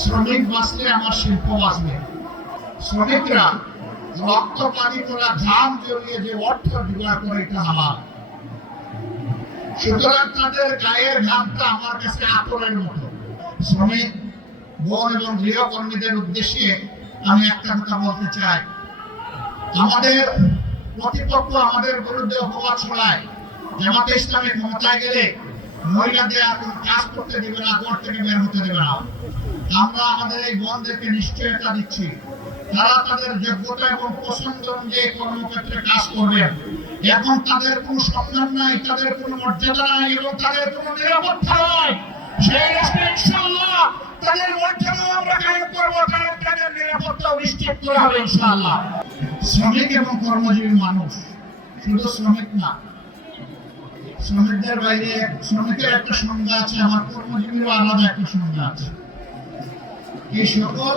শ্রমিক বাঁচলে আমার শিল্প বাঁচবে। শ্রমিকরা রক্ত পানি করা ঘাম জড়িয়ে যে অর্থ জোগাড় করে এটা হালাল। সুতরাং তাদের গায়ের ঘামটা আমার কাছে আতরের মতো। শ্রমিক বন এবং গৃহকর্মীদের উদ্দেশ্যে আমি একটা কথা বলতে চাই, আমাদের প্রতিপক্ষ আমাদের বিরুদ্ধে অপবাদ ছড়ায়, জামাতে ইসলামী ক্ষমতায় গেলে মহিলাদের আর কোনো কাজ করতে দেবে না, ঘর থেকে বের হতে দেবে না। আমরা আমাদের এই বোনদেরকে নিশ্চয়তা দিচ্ছি, তারা তাদের যোগ্যতা এবং পছন্দ অনুযায়ী কর্মক্ষেত্রে কাজ করবেন। এখন তাদের কোনো সম্মান নাই, তাদের কোনো মর্যাদা নাই এবং তাদের কোনো নিরাপত্তা নাই। সেই রাষ্ট্রে ইনশাআল্লাহ তাদের মর্যাদা আমরা কায়েম করব, তাদের নিরাপত্তা নিশ্চিত করা হবে ইনশাআল্লাহ। শ্রমিক এবং কর্মজীবী মানুষ শুধু শ্রমিক না, শ্রমিকদের বাইরে শ্রমিকের একটা সংজ্ঞা আছে, আমার কর্মজীবীরও আলাদা একটা সংজ্ঞা আছে। এই সকল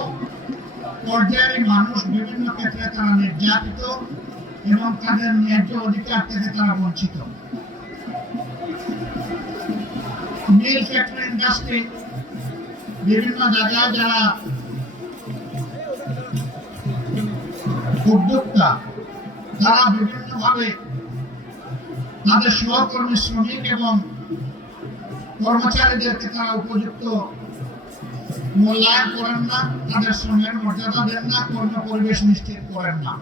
পর্যায়ের মানুষ বিভিন্ন ক্ষেত্রে তারা নির্যাতিত এবং তাদের ন্যায্য অধিকার থেকে তারা বঞ্চিত। মিল ফ্যাক্টরি ইন্ডাস্ট্রি বিভিন্ন জায়গায় যারা উদ্যোক্তা, তারা বিভিন্নভাবে তাদের সহকর্মী শ্রমিক এবং কর্মচারীদেরকে তারা উপযুক্ত মূল্যায়ন করেন না, তাদের শ্রমের মর্যাদা দেন না, কর্ম পরিবেশ নিশ্চিত করেন না।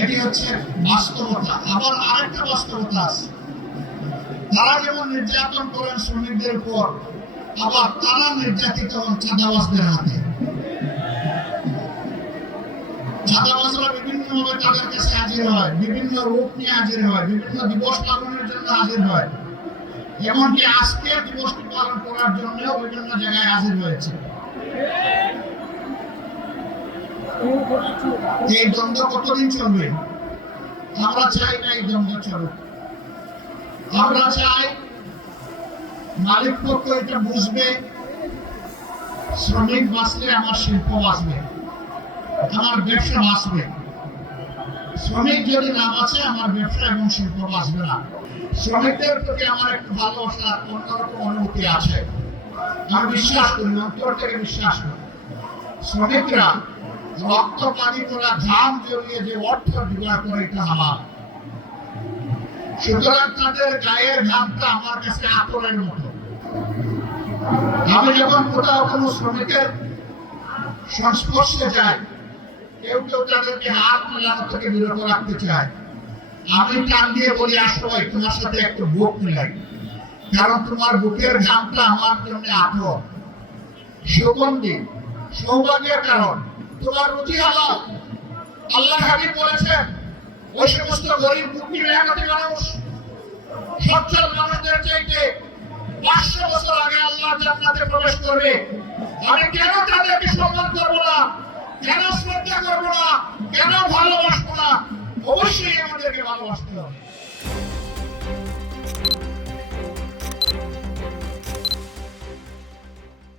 এটি হচ্ছে বাস্তবতা। আবার আরেকটা বাস্তবতা আছে, তারা যেমন নির্যাতন করেন শ্রমিকদের উপর, আবার তারা নির্যাতিত হন চাঁদাবাজদের হাতে। চাঁদাবাজরা বিভিন্নভাবে তাদের কাছে হাজির হয়, বিভিন্ন রূপ নিয়ে হাজির হয়, বিভিন্ন দিবস পালনের জন্য হাজির হয়, এমনকি আজকে দিবসটি পালন করার জন্য বিভিন্ন জায়গায় হাজির হয়েছে। এই দ্বন্দ্ব কতদিন চলবে? আমরা চাই না এই দ্বন্দ্ব চলুক। আমরা চাই মালিক পক্ষ এটা বুঝবে, শ্রমিক বাঁচলে আমার শিল্প বাঁচবে, আমার ব্যবসা বাঁচবে। শ্রমিক যদি না বাঁচে আমার ব্যবসা এবং শিল্প বাঁচবে না। শ্রমিকদের প্রতি আমার একটু ভালোবাসা, অন্যরকম অনুভূতি আছে। আমি বিশ্বাস করি, অন্তর থেকে বিশ্বাস করি, শ্রমিকরা রক্ত পানি করা ঘাম জড়িয়ে যে অর্থ জোগাড় করে এটা হালাল। সুতরাং তাদের গায়ের ঘামটা আমার কাছে আতরের মতো। আমি যখন কোথাও কোনো শ্রমিকের সংস্পর্শে যাই, কেউ কেউ তাদেরকে হাত মেলানো থেকে বিরত রাখতে চায়, আমি টান দিয়ে বলি, আসো ভাই তোমার সাথে একটু বুক মিলাই, কারণ তোমার বুকের ঘামটা আমার জন্য আতর, সুগন্ধি, সৌভাগ্যের কারণ, তোমার রুটি হালাল। আল্লাহ হাবিব বলেছেন, ওই সমস্ত গরিব দুঃখী মেহনতি মানুষ সচ্ছল মানুষদের চাইতে 500 বছর আগে আল্লাহ জান্নাতে প্রবেশ করবে। আমি কেন তাদেরকে সম্মান করব না, কেন শ্রদ্ধা করব না, কেন ভালোবাসবো না? অবশ্যই আমাদেরকে ভালোবাসতে হবে।